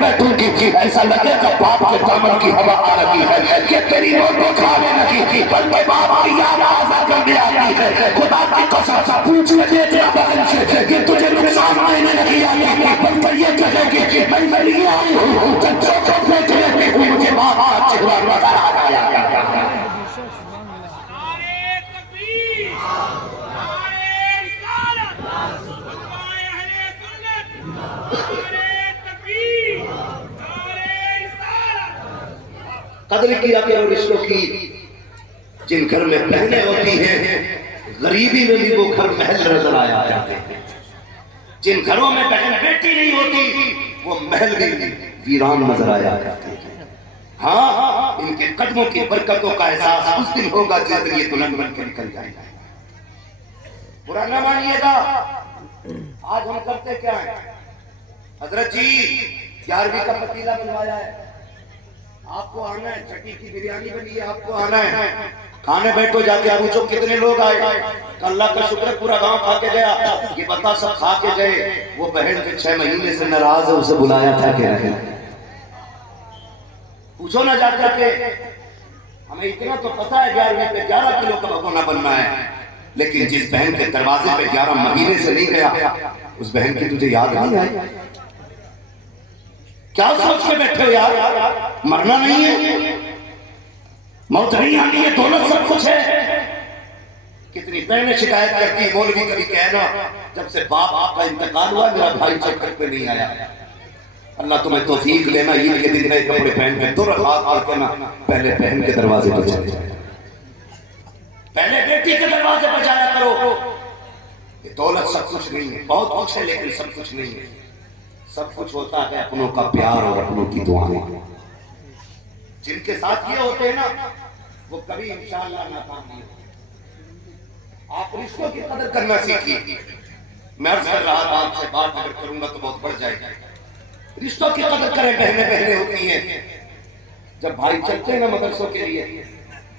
बैठूंगी ऐसा लगेगा बाप के दामन की हवा आ रही है कि तेरी रोटी खाने लगी, बल्कि बाप की याद आजा करने आती है। खुदा की कसम पूछ के देख बहन से कि तुझे नुकसान आने लगी आई, बल्कि ये कहेगी मैं लिए आई हूँ जब चौकों पे लेती हूँ मुझे बाप का चेहरा नजर आ गया। कदर किया करो रिश्तों की, जिन घर में बहनें होती हैं गरीबी में भी वो घर महल नजर आया जाते हैं। जिन घरों में बहन बेटी नहीं होती वो महल भी वीरान नजर आया करते हैं। हाँ, इनके कदमों की बरकतों का एहसास उस दिन होगा जिस दिन ये दुल्हन बन के निकल जाएगा। बुरा न मानिएगा, आज हम करते क्या है, हजरत जी 11वीं का पतीला बनवाया है, आपको आना है, छठी की बिरयानी बनी है, आपको आना है, खाने बैठो जाके। आप पूछो कितने लोग आए, अल्लाह का शुक्र पूरा गांव खा के गया। ये बता सब खा के गए, वो बहन के 6 महीने से नाराज है, उसे बुलाया था कि नहीं? पूछो ना जाकर के। हमें इतना तो पता है 11वीं पे 11 किलो का भगोना बनना है, लेकिन जिस बहन के दरवाजे पे 11 महीने से नहीं गया उस बहन की तुझे याद नहीं आई? क्या सोच के बैठे हो यार? मरना नहीं है, मौत नहीं आनी है, दौलत सब कुछ है। कितनी बहनें शिकायत करती है, मौलवी कभी कहना जब से बाप आपका इंतकाल हुआ मेरा भाई चक्कर पे नहीं आया। अल्लाह तुम्हें तौफीक देना, ईद के दिन नए कपड़े पहन के 2 रकात पढ़ के ना पहले बहन के दरवाजे पर चले जाए, पहले बेटी के दरवाजे पर जाया करो। ये दौलत सब कुछ नहीं है, बहुत कुछ है लेकिन सब कुछ नहीं है। सब कुछ होता है अपनों का प्यार और अपनों की दुआएं। जिनके साथ ये होते हैं ना वो कभी इंशाअल्लाह नाकाम नहीं होते। आप रिश्तों की कदर करना सीखिए। मैं अर्ज कर रहा था आपसे, बात अगर करूंगा तो बहुत बढ़ जाएगा। रिश्तों की कदर करें, बहनें होती हैं। जब भाई चलते हैं ना मदरसों के लिए,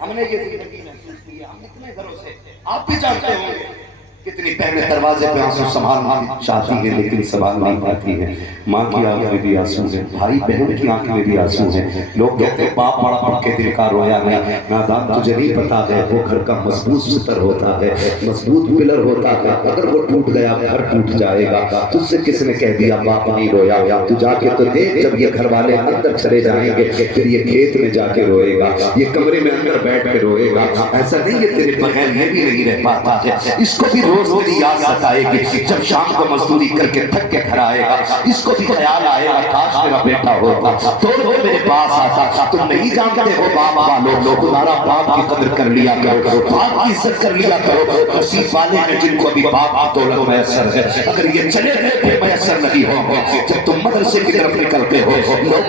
हमने ये जिंदगी महसूस की है, हम इतने घरों से, आप भी जानते होंगे कितनी बहनें दरवाजे पे आंसू संभालना चाहती है लेकिन संभाल नहीं पाती है। माँ की आंख में भी आंसू है, भाई बहन की आंख में भी आंसू है। लोग कहते हैं बाप बड़ा पढ़ के दिल का रोया नहीं। नादान तुझे नहीं पता है वो घर का मजबूत सितर होता है, मजबूत पिलर होता है। अगर वो टूट गया घर टूट जाएगा। तुझसे किसने कह दिया बाप नहीं रोया? तू जाके तो देख, जब ये घर वाले अंदर चले जाएंगे फिर ये खेत में जाके रोएगा, ये कमरे में अंदर बैठ के रोएगा। ऐसा नहीं है तेरे बगैर ये भी नहीं रह पाता है। इसको भी रोज मेरी याद सताएगी जब शाम को मजदूरी करके थक के घर आएगा। इसको भी ख्याल आएगा काश मेरा बेटा होता तो मेरे पास आता। तुम नहीं जानते हो बाप वालों, खुदारा बाप की कदर कर लिया करो, बाप की इज्जत कर लिया करो। नसीब वाले हैं जिनको अभी बाप की दौलत मैसर है, अगर ये चले गए फिर मैसर नहीं होंगे। जब तुम मदरसे की तरफ निकलते हो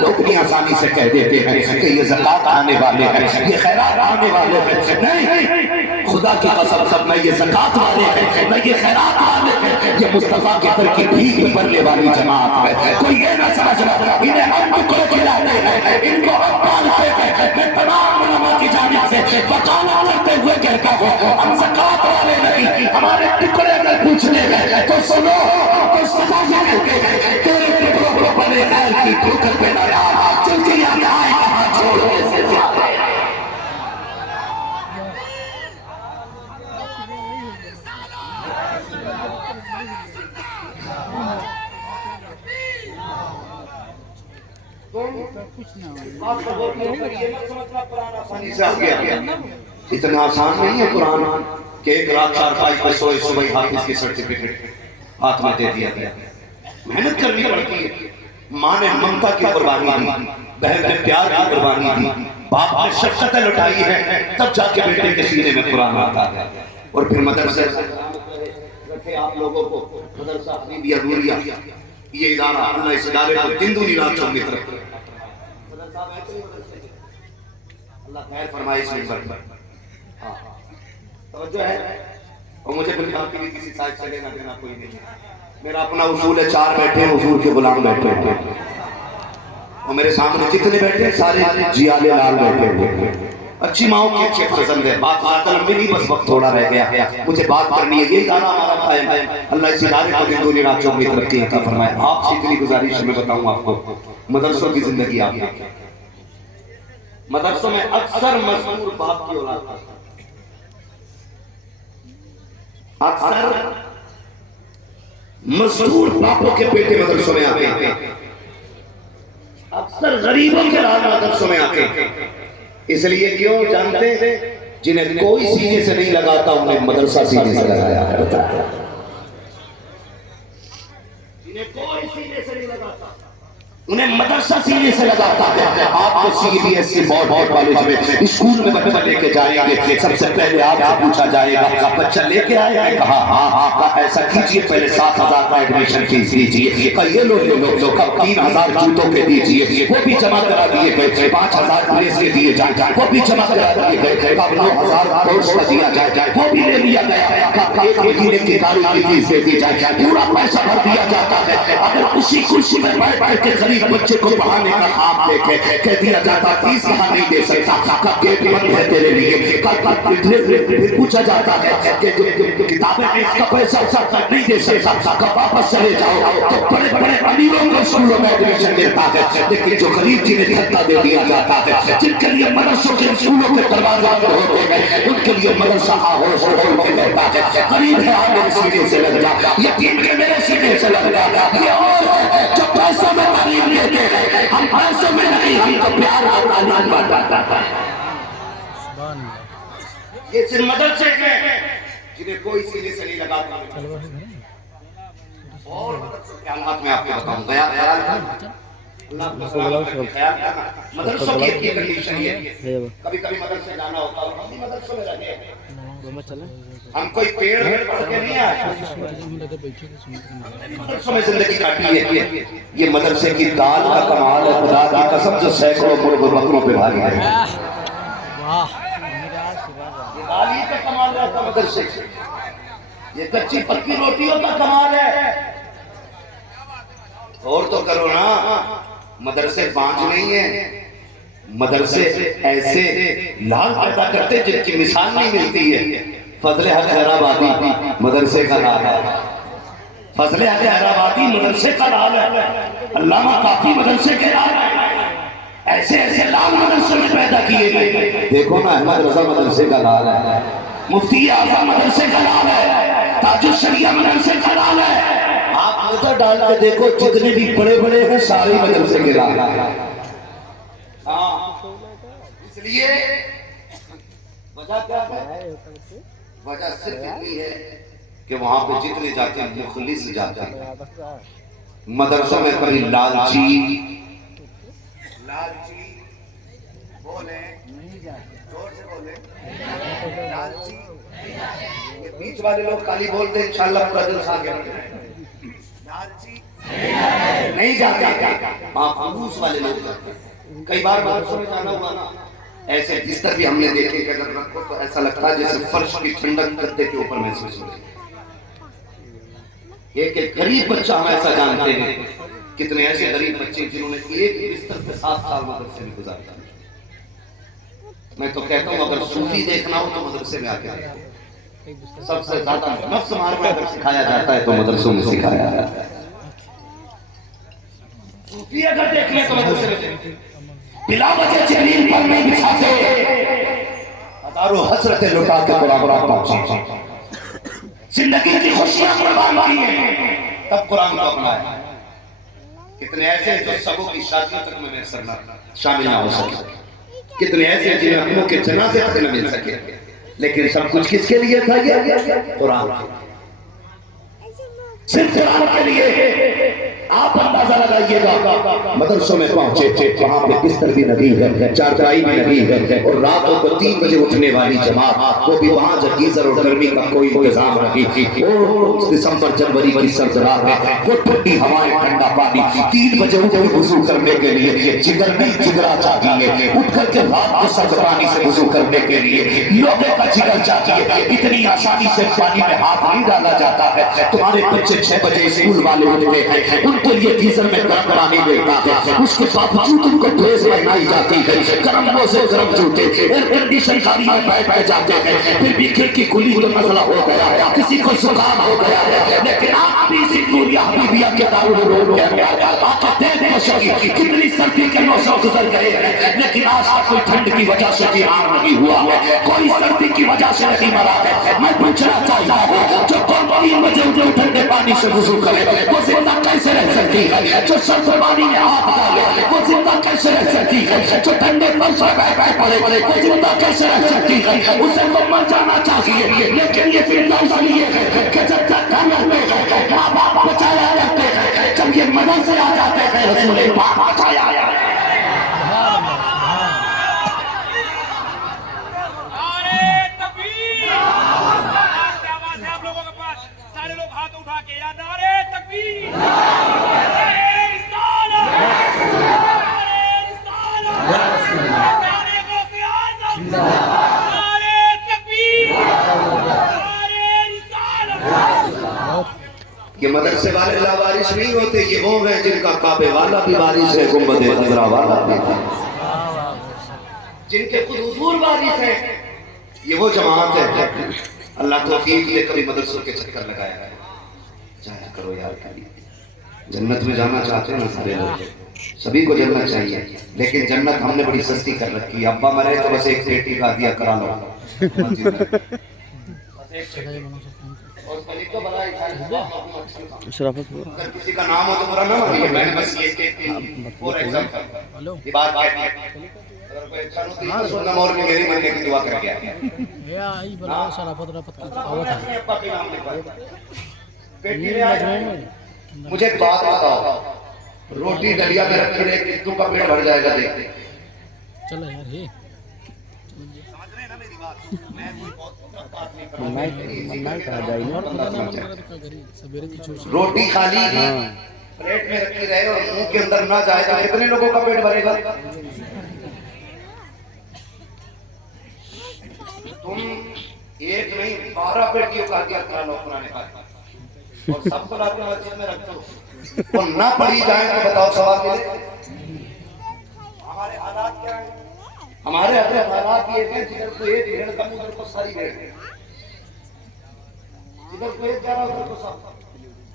लोग इतनी आसानी से कह देते हैं कि ये ज़कात आने वाले हैं, ये खैरात आने वाले हैं। नहीं, खुदा की कसम सब मैं ये ज़कात वाले हैं, मैं ये खैरात वाले हैं, ये मुस्तफा के दर की भीख में भरने वाली जमात है। कोई ये ना समझना इन्हें हम टुकड़े खिलाते हैं, इनको हम पालते हैं। मैं तमाम उलमा की जानिब से वकालत करते हुए कहता हूँ हम ज़कात वाले नहीं, हमारे टुकड़े अगर पूछने हैं तो सुनो, तो सदा ये कहते हैं तेरे टुकड़ों को बने खैर की ठोकर पे न डाल, जल्दी आए कहाँ छोड़ से जाते हैं। इतना आसान नहीं है कुरान कि 1 रात 4 पाई पे सोए सुबह हाफिज की सर्टिफिकेट हाथ में दे दिया गया। मेहनत करनी पड़ती है। माँ ने ममता की कुर्बानी दी, बहन ने प्यार की कुर्बानी दी, बाप ने शफ़क़त लुटाई है, तब जाके बेटे के सीने में कुरान आता है। और फिर मदरसे रखे आप लोगों को, मदरसा हबीबिया नूरिया ये इदारा, अल्लाह इस इदारे को दिन दूनी रात चौगनी तरफ अल्लाह खैर फरमाए इस मिंबर पर। हाँ तवज्जो है। और मुझे बिल्कुल भी किसी साइड से लेना देना कोई नहीं है। मेरा अपना उसूल है, 4 बैठे हैं उसूल के गुलाम बैठे हैं, और मेरे सामने जितने बैठे हैं सारे जियाले लाल बैठे हुए हैं। अच्छी माओ के अच्छे फर्जंद है। बात ज़्यादा लंबी नहीं, बस वक्त थोड़ा रह गया, मुझे बात करनी है। यही गाना हमारा था, अल्लाह इस इदारे को दिन दुनिया रातों में तरक्की अता फरमाए। आपसे इतनी गुजारिश है, मैं बताऊं आपको, मदरसों की जिंदगी आप देखें। मदरसों में अक्सर मजदूर बाप की औलाद, अक्सर मजदूर बापों के बेटे मदरसों में आते हैं, अक्सर गरीबों के लाल मदरसों में आते हैं। इसलिए क्यों जानते हैं, जिन्हें कोई सीने से नहीं लगाता उन्हें मदरसा सीने से लगाया करता है। जिन्हें कोई सीने से नहीं लगाता उन्हें मदरसा सीने से लगाता है। आपको सीबीएसई बोर्ड कॉलेज में स्कूल में बच्चा लेके जाएंगे, सबसे पहले आपसे पूछा जाएगा बच्चा लेके आया है, कहा हाँ, ऐसा कीजिए, पहले 7,000 का एडमिशन फीस दीजिए, ये लो 3,000 जूतों के दीजिए, वो भी जमा करा दिए गए, 5,000 ड्रेस के दिए जाए, वो भी जमा करा दिए गए, 9,000 कोर्स का दिया जाए, वो भी ले लिया गया, 1 महीने की गाड़ी की फीस दे दी जाए, पूरा पैसा भर दिया जाता है। अगर उसी कुर्सी में बैठ के गरीब बच्चे को पढ़ाने का काम देखे, कह दिया जाता फीस कहाँ नहीं दे सकता, कब गेट बंद है तेरे लिए, फिर पूछा जाता है कि किताबें इसका पैसा नहीं दे सकता, कब वापस चले जाओ। तो बड़े बड़े अमीरों को स्कूलों में एडमिशन मिलता है, लेकिन जो गरीब जिन्हें धक्का दे दिया जाता है, जिनके लिए मदरसों के स्कूलों के दरवाजे होते हैं, उनके लिए मदरसा आहोश होते रहता है। गरीब है आप मेरे सीने से लग जा, यतीम के मेरे सीने से लग जा, जो पैसों में गरीब लेते हैं, हम पैसों में नहीं, हमको प्यार और तालीम बांटता है। ये सिर्फ मदरसे हैं जिन्हें कोई सीने से नहीं लगाता। और ख्यालात में आपको बताऊं, ख्याल मदरसों की एक कंडीशन है, कभी कभी मदरसे जाना होता है, हम भी मदरसों में रहते हैं, हम कोई पेड़ पढ़ के नहीं आए, मदरसों में जिंदगी काटी है। ये मदरसे की दाल का कमाल है, खुदा की कसम, जो सैकड़ों मुर्ग बकरों पे भारी है। ये दाल ही का कमाल रहता मदरसे से, ये कच्ची पक्की रोटियों का कमाल है। और तो करो ना, मदरसे 5 नहीं है, मदरसे ऐसे लाल पैदा करते जिनकी मिसाल नहीं मिलती है। फजले हक हैदराबादी मदरसे का लाल है, फजले हक हैदराबादी मदरसे का लाल है, अल्लामा काफी मदरसे के लाल है। ऐसे ऐसे लाल मदरसे में पैदा किए गए। देखो ना, अहमद रजा मदरसे का लाल है, मुफ्ती आजम मदरसे का लाल है, ताजुल शरिया मदरसे का लाल है। आप नजर डाल के देखो, जितने भी बड़े बड़े हैं सारे मदरसे के लाल है। इसलिए वजह क्या है? वजह सिर्फ इतनी है कि वहां पे जितने जाते हैं मुखलिस जाते हैं। मदरसों में कभी लालची बोले, जोर से बोले, लालची, ये बीच वाले लोग खाली बोलते हैं, इंशाल्लाह पूरा जलसा गया। लालची नहीं जाते, मायूस वाले लोग जाते। कई बार मदरसों में जाना हुआ ना, ऐसे बिस्तर भी हमने देखे कि अगर रखो तो ऐसा लगता है जैसे फर्श की ठंडक गद्दे के ऊपर महसूस हो रही है। एक गरीब बच्चा हम ऐसा जानते हैं, कितने ऐसे गरीब बच्चे जिन्होंने एक बिस्तर पे 7 साल मदरसे में गुजारा। मैं तो कहता हूँ अगर सूफी देखना हो तो मदरसे में आके सबसे ज्यादा नफ्स मारना अगर सिखाया जाता है तो मदरसों में सिखाया जाता है। सूफी अगर देखने तो मदरसे में बिला वजह जमीन पर नहीं बिछाते, हजारों हसरतें लुटा के कुरान पहुंचे, जिंदगी की खुशियां कुर्बान की हैं, तब कुरान को अपनाया। कितने ऐसे जो सबों की शादियों तक में शामिल ना हो सके, कितने ऐसे जिन्हें अपनों के जनाजे तक न मिल सके, लेकिन सब कुछ किसके लिए था? ये कुरान, सिर्फ कुरान के लिए। आप अंदाजा लगाइएगा, मदरसों में पहुंचे, वहां पे बिस्तर भी लगी है, चारपाई भी लगी है, और रातों को 3 बजे उठने वाली जमात, वो भी वहां जब गीजर और गर्मी का कोई इंतजाम नहीं। दिसंबर जनवरी की सर्द रात है, वो ठंडी हवाएं, ठंडा पानी, 3 बजे उठे वुजू करने के लिए जिगर नहीं जिगरा चाहिए, उठ करके रात को सर्द पानी से वुजू करने के लिए लोहे का जिगर चाहिए। इतनी आसानी से पानी में हाथ नहीं डाला जाता है। तुम्हारे बच्चे 6 बजे स्कूल वाले उठते हैं, उनके लिए गीजर में गर्म पानी मिलता है, उसके बावजूद उनको ड्रेस पहनाई जाती है, गर्मों से गर्म जूते, एयर कंडीशन गाड़ी में बैठ जाते हैं, फिर भी खिड़की खुली तो मसला हो गया है, किसी को जुकाम हो गया है। लेकिन आप भी सिंदूरिया हबीबिया के दारुल रोड के अंदर आके देख सकी कितनी सर्दी के मौसम गुजर गए हैं, लेकिन आज तक कोई ठंड की वजह से बीमार नहीं हुआ है, कोई सर्दी की वजह से नहीं मरा है। मैं पूछना चाहता हूँ, जो 3 बजे उठे ठंडे पानी से वुजू करे वो जिंदा कैसे रह सकती है? जो सर्द पानी में हाथ डाले वो जिंदा कैसे रह सकती है? जो ठंडे फर्श पर बैठ पड़े वो जिंदा कैसे रह सकती है? उसे तो मर जाना चाहिए, लेकिन ये जिंदा इसलिए है कि जब तक घर में माँ बाप बचाया करते हैं, जब ये मदद से आ जाते हैं रसूल पाक बचाया आया। ये मदरसे वाले लावारिस नहीं होते, ये वो हैं जिनका काबे वाला भी वारिस है, गुंबद खजरा वाला भी, जिनके खुद हुजूर वारिस है। ये वो जमात है। अल्लाह तौफीक दे, कभी मदरसों के चक्कर लगाया है, जाया करो यार। जन्नत में जाना चाहते हैं ना सारे लोग, सभी को जन्नत चाहिए, लेकिन जन्नत हमने बड़ी सस्ती कर रखी है। अब्बा मरे तो बस एक पेटी का दिया करा लो, किसी का नाम हो तो बुरा ना मानिए, मैंने बस ये फॉर एग्जांपल ये बात कहती है। अगर कोई अच्छा होती है तो सुनना और भी मेरी मरने की दुआ कर गया या आई बड़ा शराफत रफत की आवत है। अब्बा के नाम लिखा पेटी ले आए। मुझे एक बात बताओ, रोटी दलिया में रखी रहे कितनों का पेट भर जाएगा? देखते चलो यार, ये समझ रहे हैं ना मेरी बात? मैं कोई बहुत बात नहीं कर रहा। रोटी खाली प्लेट में रखी रहे और मुंह के अंदर ना जाए तो कितने लोगों का पेट भरेगा? तुम एक नहीं 12 पेटियों का दिया करा लो पुराने का, और सबको लाके मस्जिद में रख दो, और ना पड़ी जाए तो बताओ सवाल मिले। हमारे हालात क्या है? हमारे हालात ये है, जिधर को एक भेड़ कम उधर को सारी भेड़, जिधर को एक जा रहा उधर को सब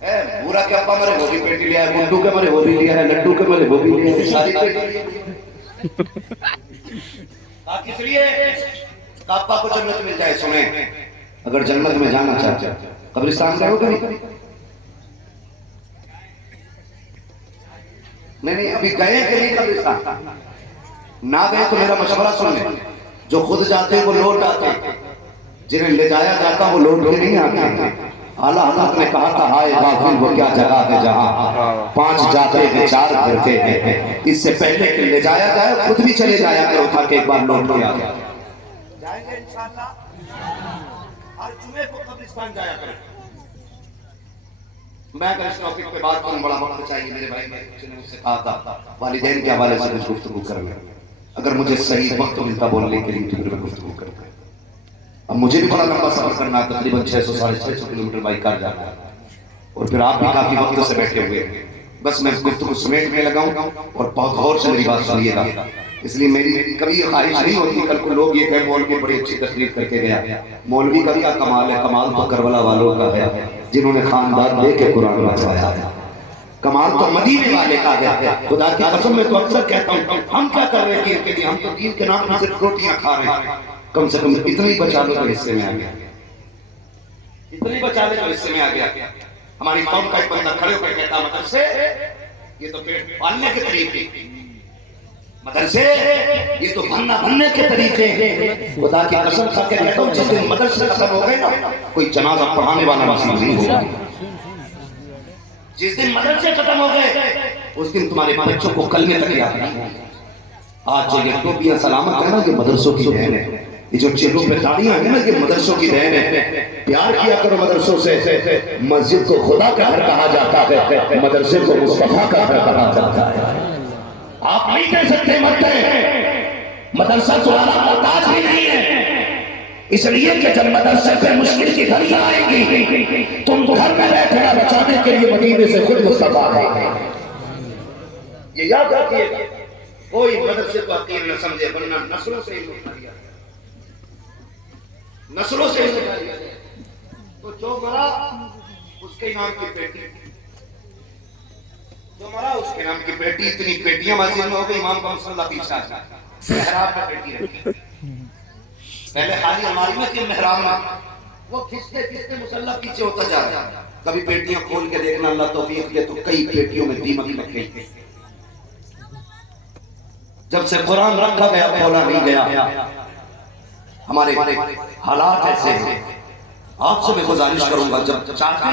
है। पूरा के अब्बा मरे वो भी पेटी लिया है, गुड्डू के मरे वो भी लिया है, लड्डू के मरे वो भी लिया है, सारी पेटी किस लिए? अब्बा को जन्नत मिल जाए। सुने, अगर जन्नत में जाना चाहते कब्रिस्तान गए हो कभी? नहीं, अभी गए कि नहीं कब्रिस्तान? ना गए तो मेरा मशवरा सुन ले। जो खुद जाते हैं वो लौट आते हैं, जिन्हें ले जाया जाता वो लौट के नहीं आते। आला हज़रत ने कहा था, हाय गाफिल वो क्या जगह है जहाँ 5 जाते हैं 4 फिरते हैं। इससे पहले कि ले जाया जाए खुद भी चले जाया करो ताकि एक बार लौट के आ जाएंगे इंशाअल्लाह। हर जुमे को कब्रिस्तान जाया करें। मैं अगर इस टॉपिक पे बात करूं, बड़ा वक्त चाहिए। मेरे भाई ने मुझसे कहा था वालिदैन के हवाले से कुछ गुफ्तगू करेंगे, अगर मुझे सही वक्त मिलता बोलने के लिए तो फिर मैं गुफ्तगू करता। अब मुझे भी बड़ा लंबा सफर करना है, तकरीबन 600-650 किलोमीटर बाइक कार जाना है, और फिर आप भी काफी वक्त से बैठे हुए हैं। बस मैं गुफ्तगू समेटने लगा हूं और बहुत गौर से मेरी बात सुनिएगा। इसलिए मेरी कभी ख्वाहिश नहीं होती कल को लोग ये कहे मौलवी बड़ी अच्छी तकलीफ करके गया। मौलवी का क्या कमाल है? कमाल तो करबला वालों का है जिन्होंने खानदान दे के कुरान बचाया है। कमाल तो मदीने वाले का है। खुदा की कसम मैं तो अक्सर कहता हूँ, हम क्या कर रहे हैं कि हम तो दीन के नाम पर सिर्फ रोटियां खा रहे हैं। कम से कम इतनी बचा लो तो हिस्से में आ गया, इतनी बचा ले तो हिस्से में आ गया। हमारी कौम का एक बंदा खड़े होकर कहता मदरसे ये तो पेट पालने के तरीके, मदरसे ये तो बनने के तरीके हैं। खुदा की कसम खा के कहता हूं, जिस दिन मदरसे खत्म हो गए ना, कोई जनाजा पढ़ाने वाला नसीब नहीं होगा। जिस दिन मदरसे खत्म हो गए उस दिन तुम्हारे बच्चों को कलमे तक याद नहीं होगा। आज जो ये टोपियां सलामत है ना, ये मदरसों की देन है। ये जो चेहरों पे दाढ़ियां है ना, ये मदरसों की देन है। प्यार किया करो मदरसों से। मस्जिद को खुदा का घर कहा जाता है, मदरसे को मुस्तफा का घर कहा जाता है। आप नहीं कह सकते मत है, मदरसा तुम्हारा मोहताज भी नहीं है। इसलिए कि जब मदरसे पे मुश्किल की घड़ियां आएंगी, तुम घर में बैठना बचाने के लिए मदीने से खुद मुस्तफा है। ये याद रखिएगा, कोई मदरसे को हकीर न समझे, वरना नस्लों से ही नस्लों से तो जो मरा उसके नाम की बेटी, जो मरा उसके नाम की बेटी। इतनी बेटियां मस्जिद में हो गई, इमाम का मुसल्ला पीछा मेहराब में बेटी रखी, पहले खाली अलमारी में थी मेहराब में, वो खिसते खिसते मुसल्ला पीछे होता जा रहा है। कभी बेटियां खोल के देखना, अल्लाह तौफीक दे तो कई बेटियों में दीमक लग गई। जब से कुरान रखा गया खोला नहीं गया। हमारे हालात ऐसे हैं। आपसे मैं गुजारिश करूंगा, जब चाहते